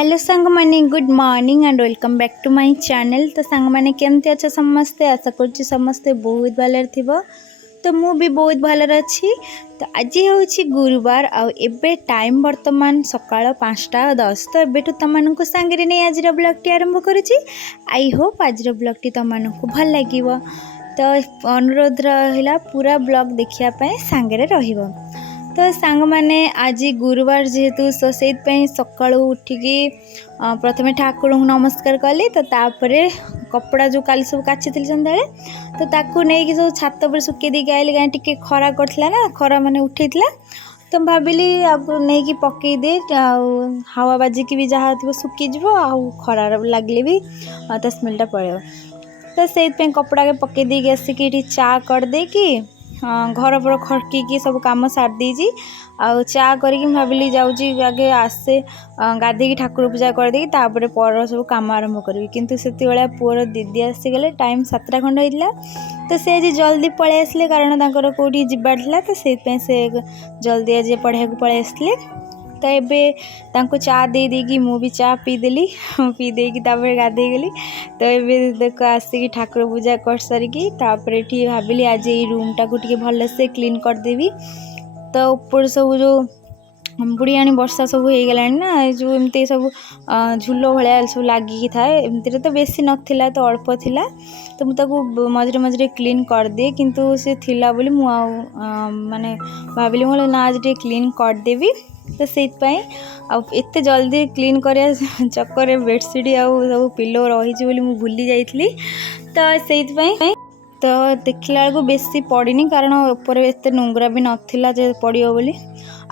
Hello सांग माने good morning and welcome back to my channel. तो सांग माने केमती अच्छा समस्ते आशा कर समस्ते बहुत भलर थिबो। तो मु भी बहुत भलर अच्छी। तो आज हूँ गुरुवार आबे टाइम बर्तमान सकाळ 5:10। तो एबेठू तुमको सांगे नहीं आज ब्लॉगटी आरंभ करुच्ची। आई होप आज ब्लॉगटी तुमको भल लगे। तो अनुरोध रहा पूरा ब्लॉग देखापी सांगे रहिबो। तो सांग माने आज गुरुवार जेहेतु से सकाळु उठिकी प्रथमे ठाकुर नमस्कार कली। तो तापरे कपड़ा जो काली सब काची सन्ध्या तो ताकू नहीं सब छात पर सुखे दी आइली कहीं टिके खरा करथिला ना खरा माने उठेइथिला। तो भाविली नहीं कि पकई दे हावा बाजिकी भी जहाँ थी सुखीज खरा लगे भी तो स्मेलटा पड़े। तो से कपड़ा के पकई देकी आसिक चा करदे कि घर पर खड़की सब कम सार देजी आ चा करी भाविली जाऊँगी आगे आसे गाधे ठाकुर पूजा करदे तापर पर सब कम आरंभ करी। किंतु से पुअर दीदी आसीगले टाइम 7टा खंड होता। तो से आज जल्दी पलि आसले कारण कौटी जबार तो से जल्दी आज पढ़ा पलि आसले। तो एबे तांको चा दे देगी मु भी चा पीदेली पी देकी गाधे गली। तो ये देख आसिक ठाकुर पूजा कर सारिकी भाविली आज ये रूम टाक भल से क्लीन करदेवी। तो ऊपर सब जो बुढ़ियाणी वर्षा सब हो गला ना जो एमती सब झुल भाया सब लगिकी थाए एमती तो बेसी नथिला तो अल्प थिला। तो मुझे मझे मझे क्लीन करदिए किंतु से थिला बोली मु माने भाविली मोले ना आज टे क्लीन करदेवी। तो से एत जल्दी क्लीन कर चक्कर बेडसीट आउ सब पिलो रही भूली जाइली। तो से तो देखला बेलू बेसी पड़नी कारण ऊपर एत नुंगरा भी नाला जे पड़ो बोली।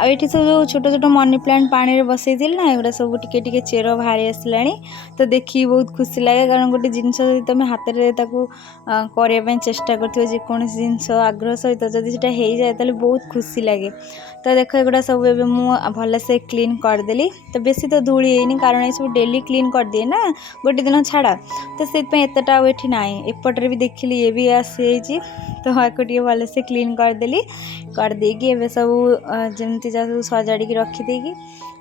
आठी सब जो छोट छोट मनी प्लांट पानी में बसई ना एगुड़ा सब टिके चेर बाहरी आसला। तो देखिए बहुत खुशी लगे कारण गोटे जिनस तुम हाथ में करने चेष्टा करोसी जिनस आग्रह सहित जदि से हो जाए तो बहुत खुशी लगे। तो देख एगुड़ा सब भल से क्लीन करदेली। तो बेसी तो धूली है कारण ये सब डेली क्लीन कर दिए ना गोटे दिन छाड़ा। तो से एतटा ये ना एपटे भी देखिली ये भी आसी तो आपको भल से क्लीन करदेली करदेकी एवं सब जमती सब सजाड़ी रखीदेकी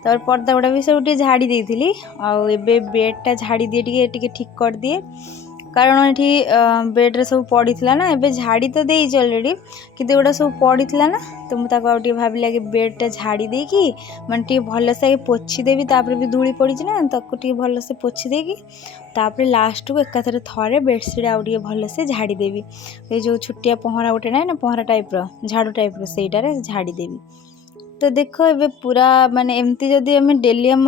तो पर्दा गुड़ा भी सब झाड़ी देती आबे बेडटा झाड़ी दिए टे ठीक कर दिए कारण ये बेड्रे सब पड़ा ना एबे झाड़ी तो देती अलरेडी किंतु एगुड़ा सब पड़ा ना। तो मुझे भाविला कि बेडटा झाड़ी देकी माने भल से पोछीदेवी तापर भी धूली पड़ी ना ताको भल से पोछीदेकी तापर लास्ट को एकाथरे थरे बेडसीट आउ भल से झाड़ी देवी। ये जो छुट्टिया पहरा गोटे ना पहरा टाइप झाड़ू टाइप सेटारे झाड़ी देवी। तो देख ए पूरा माने एमती जदि आम डेली आम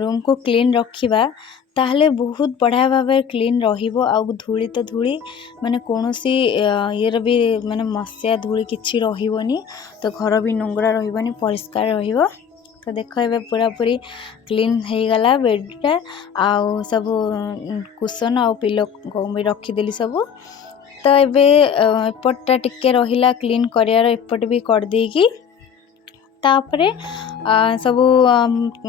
रूम को क्लीन रखिबा ताहले बहुत बढ़िया भाव क्लीन रहिबो। आ धूली तो धूली माने कौनसी ये भी माने मसिया धूली किछि रहिबोनी। तो घर भी नोंगरा रहिबोनी परिष्कार रहिबो। तो देख ए पूरा पूरी क्लीन हो गला बेडटा आउ सब कुशन आउ पिलो भी रखीदेली सब। तो एबे एपटटा टिके रहिला क्लीन करियार एपट भी कर देकी तापरे सब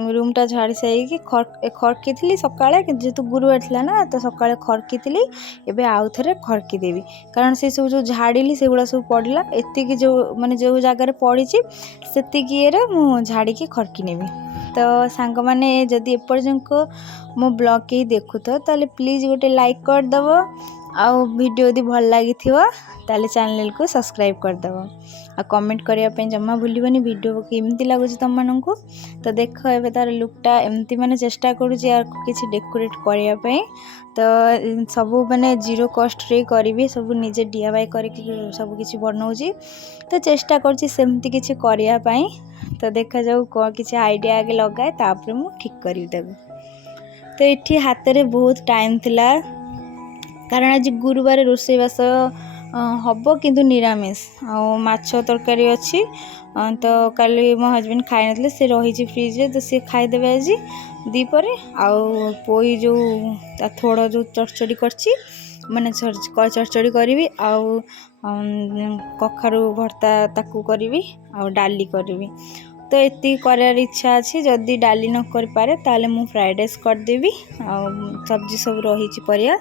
रूमटा झाड़ी सारी खड़की थी सका जेहेतु गुरुवार थी ना तो सका खड़की थी एबे आउ थे खड़की देवी कारण से सब जो झाड़ी से गुड़ा सब पड़ा एतिक जो माने जो जगार पड़ी से मु झाड़ी की खड़की नेबी। तो सांग माने जदि एपर्यंत मो ब्लॉग के देखु तो प्लीज गोटे लाइक करदब आउ वीडियो यदि भल लगी ताले चैनल को सब्सक्राइब करदब आ कमेंट करने जमा भूलबनी वीडियो केमती लगुच तुमको। तो देख ए तार लुकटा एमती माने चेष्टा करुँची किसी डेकोरेट करने। तो सब माने जीरो कस्ट रे करी सब निजे DIY करके सब किसी बनाऊँगी तो चेष्टा करुँची सेमती किसी करने। तो देखा जाऊ कौन किसी आइडिया आगे लगाए तापर मु ठीक करी। तो ये हाथ में बहुत टाइम थिला कारण आज गुरुवार रोषेईबास हम किंतु निरामिष माछ तरकारी अच्छी। तो काली मो हजबैंड खाई नथिले से रही फ्रिज तो सी खाईदेवे आज दीपरे आउ पोई जो थोड़ा जो चरचड़ी करची माने चरचड़ी करी आउ कखारू भर्ता ताकू करी आउ डाली करी। तो ये करार इच्छा अच्छी जदि डाली न कर पारे ताले मु फ्राइड राइस करदेवी आ सब्जी सब रही परिया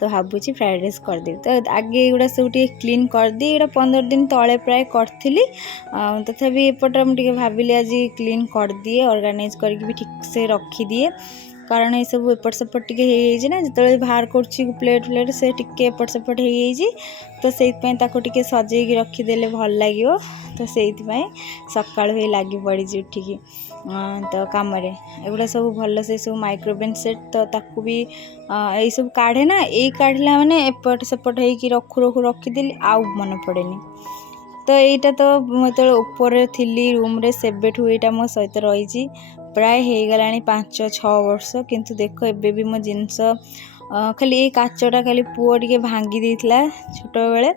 तो भावुँ फ्राइड राइस करदेवी। तो आगे एगुड़ा सब क्लीन करदी एटा 15 दिन तले प्राय करी तथापि एपटे मुझे भाविली आज क्लीन कर दिए ऑर्गेनाइज करके भी ठीक से रखी दिए कारण ये सब एपट सेपट टे ना जो बाहर कर प्लेट से टिके एपट सेपट हो तो से टे सजेक रखीदे भल लगे तो से सका लगी पड़ी उठिकी तो कम एगुड़ा सब भल से सब माइक्रोवेव सेट तो ताकू भी यही सब काढ़े ना यही काढ़ला माने एपट सेपट हो रखु रखु रखीदेली आउ मन पड़ेनी तो यहीटा तो मुझे ऊपर थी रूम रे सेबेठू यहाँ मो सहित रही प्राय हो गला 5-6 वर्ष किंतु देख एबे भी मो जिनस खाली ये काचटा खाली पुओ टे भांगी देता छोट बेले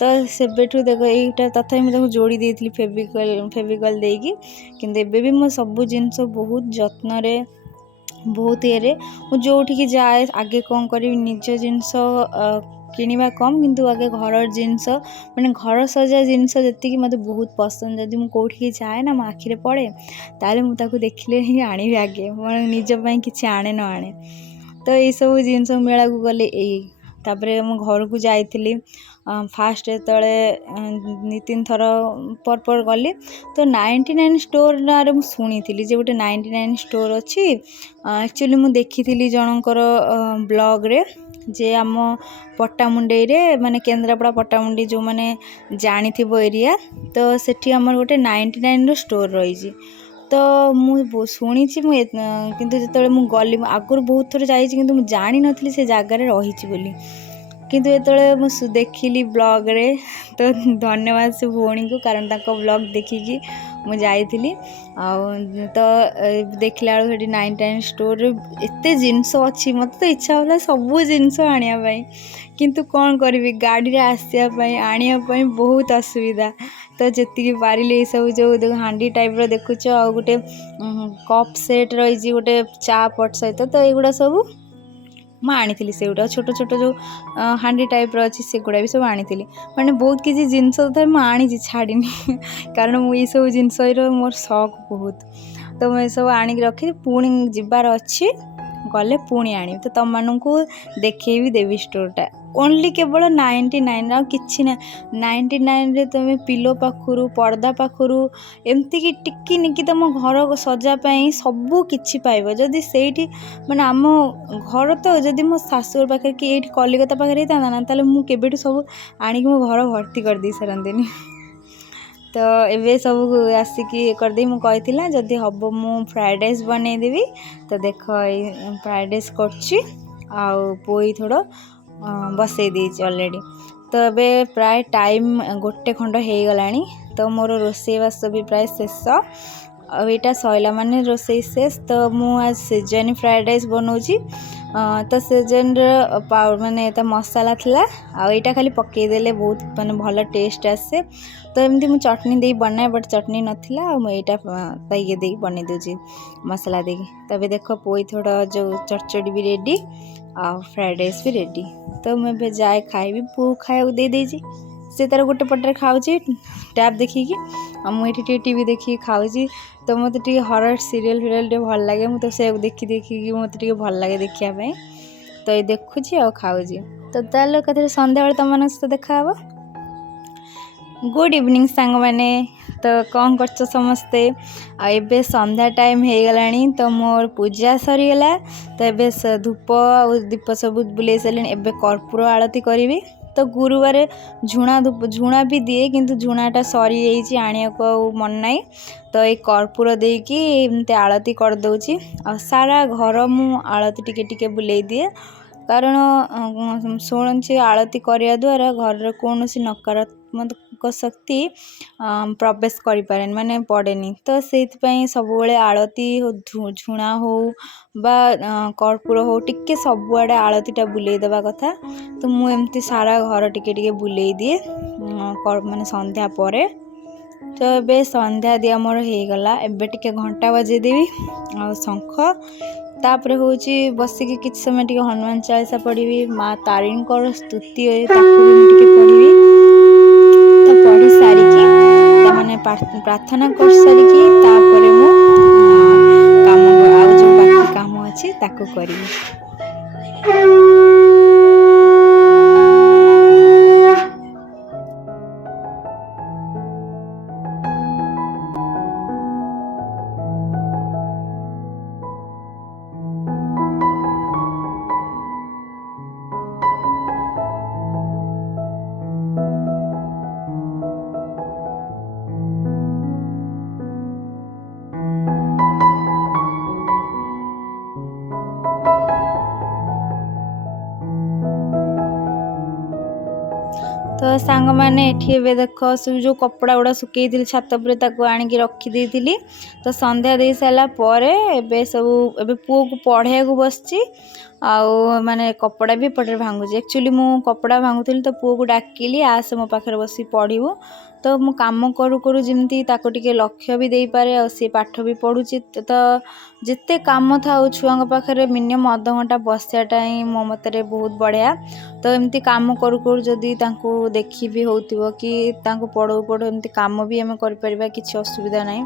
तो सेबेठू देख यहीटा तथा मुझे जोड़ी देती फेविकल देकी किंतु एबे भी मो सब जिनस बहुत जत्न रे बहुत ये जो जाए आगे कौन करी निज जिनस किनिबा कम किंतु आगे घर जिनस माने घर सजा जिनस जी मत बहुत पसंद जदि मुझे कौटी जाए ना मो आखिरे पड़े ताले मुझे देखिले ही आनी आगे मैं निजपाई किसी आने न आने तो ये सब जिनस मेला को गले तापरे मो घर को जाइली फास्ट तले 2-3 थर पर गली तो 99 स्टोर ना शुणी जे गोटे 99 स्टोर अच्छी एक्चुअली मुझे देखी जनकर ब्लॉग रे जे आम पट्टामुंडई रे माने केन्द्रापड़ा पट्टामुंडई जो मैंने जानी एरिया तो सेठी आमर गोटे 99 स्टोर रही तो मु शुणी किंतु जो मुझे गली आगुरी बहुत थर जानी जानी नी से जगार रही बोली किंतु ये देखिली ब्लॉग रे तो धन्यवाद से भौणी को कारण ताको ब्लॉग देखिकी मुझे जाइली तो देखला 99 स्टोर एते जिनस अच्छी मत तो इच्छा होला सब जिनस आनिया किंतु कौन करी गाड़ी रे आसापी आनिया बहुत असुविधा तो जी पारे सब जो हांडी टाइप देखुच आ गोटे कप सेट रही गोटे चा पट सहित तो युवा सब मैं आनी से गुड़ा छोट छोट जो हांडी टाइप अच्छी से गुड़ा भी सब आनी मैंने बहुत किसी जिनस तो मुझे आनी छाड़ी कारण मुझे सब जिनस मोर शौक बहुत तो मैं सब आनिक रखी पुणी जीवार अच्छी गले पुणी आनी तो तुम मानू देखे भी देवी स्टोरटा ओनली केवल 99 आ कि ना 99 रे तुम पिलो पाखुरु पर्दा पाखुरु एमती कि टिकी निकी तुम घर सजापाई सबू किछि पाइबो जदि सेठी माने आम घर तो जदि मो शाशुर पाखे कि ये कलिकता पाखे रहता ना ताले मु केबेठू सब आनिक मो घर भर्ती कर दी सारंतिनी तो एबे सब आसिकी करदे मु कहिथिला जदि हबो मु फ्राइड राइस बनैदेवी तो देख फ्राइड राइस करछि आ पोई थोड़ा बसई देछि ऑलरेडी तो अबे प्राय टाइम गोटे खंड हो गलानी तो मोर रोषेईवास भी प्राय शेष यहाँ सैला माने रोषेई शेष तो मु आज सीजन फ्राइड राइस बनाऊँगी तो सीजन माने मसाला थिला आ यहाँ खाली पकईदेले बहुत माने भल टेस्ट आसे तो एमती मु चटनी दे बनाए बट चटनी नथिला मुझे ये दे बन दूसरी मसला दे तबे देख पोई थोड़ा जो चटचड़ी भी रेडी आ फ्राइड राइस भी रेडी तो मैं जाए खाइबी पु खाया दे देजी से तार गोटे पटे खाऊँ टैब देखिकी मुझे टीवी देखिए खाऊँ तो मत हरर सीरियल फिरियल टे भल लगे मुझे से देखी देखिकी मत भल लगे देखापी तो ये देखुची आ खाऊँ तो ताल कथे सन्ध्या तुम मान सहित देखा गुड इवनिंग सांग मैंने तो कौन कर समस्ते आबे संध्या टाइम हो गलानी तो मोर पूजा सरीगला तो एबे धूप और दीप सब बुले सारे एबे कर्पूर आरती करी तो गुरुवार झुणा धूप झुणा भी दिए किंतु झुणाटा सरी जाइए आनिया को मन नाई तो ये कर्पूर देकी एमती आरती कर दउची आ सारा घर मु आरती टिके टिके बुले दिए कारण शुणी आरती करने द्वारा घर कौन नकारात्मक शक्ति प्रवेश करें माने पड़ेनी तो से सब आरती झुणा हो बा कर्पूर हो टिके सबुआड़े आरतीटा बुले देवा कथा तो मुझे सारा घर टिके टिके बुले दिए माने संध्या परे तो ये संध्या दिया मोर हो गला एबे टिके घंटा बजे देवी आ शंख तापर हूँ बसिकी किसी समय टे हनुमान चालीसा पढ़ी माँ तारिणी स्तुति पढ़ी तो पढ़ी सारिकी मैंने प्रार्थना कर सारिकी तापर मु काम आउ जो बाकी काम अच्छी ताको करी तो सांग मैंने एठे देख सब जो कपड़ा गुड़ा सुकई छात पर आणिकी रखीदी। तो संध्या दे सारापर एबे सब एबे पुओ को पढ़े को बसची आउ माने कपड़ा भी पटे भांगुची। एक्चुअली मु कपड़ा भांगुली तो पुओ को डाकिली आस मो पाखे बस पढ़ू। तो मु काम करू करू जमी टे लक्ष्य भी दे पारे आ सी पाठ भी पढ़ुची। तो जिते काम था छुआ पाखे मिनिमम अध घंटा बसाटा ही मो मतरे बहुत बढ़िया। तो एमती काम करू करू जदि देखी भी होतिबो कि पढ़ू पढ़ू एमती काम भी आम कर किसी असुविधा नहीं।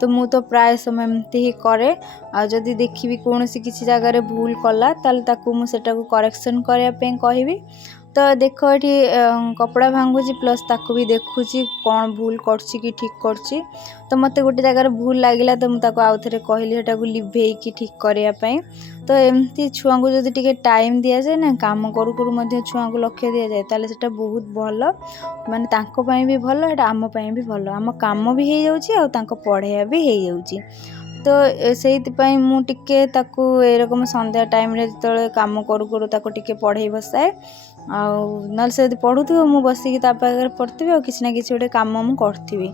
तो मु तो प्राय समय एमती ही करे। आ जदि देखी कौन सी किसी जगार भूल कला ताकू मुझे करेक्शन करने कहबी। तो देख ये कपड़ा भांगुची प्लस ताकू भी देखुची कौन भूल करची कि ठीक करची। तो मत गोटे जगार भूल लगिला तो मुझे आउ थे कहली सेटा लिभेकी ठीक करने। तो एमती छुआ को जब टे टाइम दि जाए ना काम करू करू छुआ को लक्ष्य दि जाए ताले सेटा बहुत भल माने तांको पाई भी भल सेटा आम पाई भी भल आम काम भी हो जाउची आ तांको पढ़ाइया भी हो जाउची। तो से मुझे ताकू एरकम संध्या टाइम रे जो काम करू करू ताको टिके पढ़े बसाए आल से पढ़ू मु बसिकी पाखे पढ़ी और किसी ना किसी गोटे काम मुझे करी।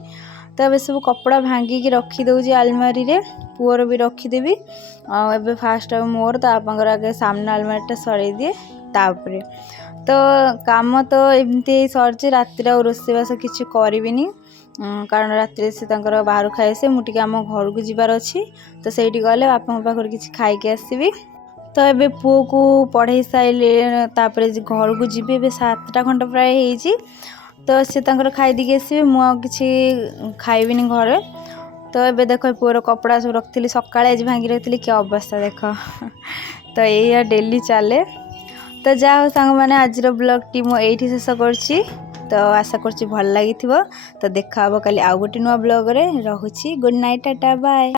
तो ये सब कपड़ा भांगिकी रखीदे आलमारी रे पुअर भी रखीदेवी। एबे फास्ट मोर तो आपांकर आगे सामना आलमारीटा सर दिए तापरे। तो काम तो एमती सरचे रातिर रोषेबास किसी करी कारण राति से बाहर खाए से मुझे आम घर को जीवार अच्छी। तो सही गले बापा पाखे किसी खाई आसबि। तो ये पुओ को पढ़े सारे घर को जी 7टा खंड प्राय हो। तो सी खाई दी आसबे मुझे खाइबिनी घरे। तो ये देख पुअर कपड़ा सब रखी सका आज भांगी रखी क्या अवस्था देख। तो ये डेली चले। तो जाओ सांग मैंने आज ब्लॉग टी मुझे शेष करची। तो आशा करची भल लगी। तो देखा काली आउ गोटे नुआ ब्लॉग रे। रहुची गुड नाइट टाटा बाय।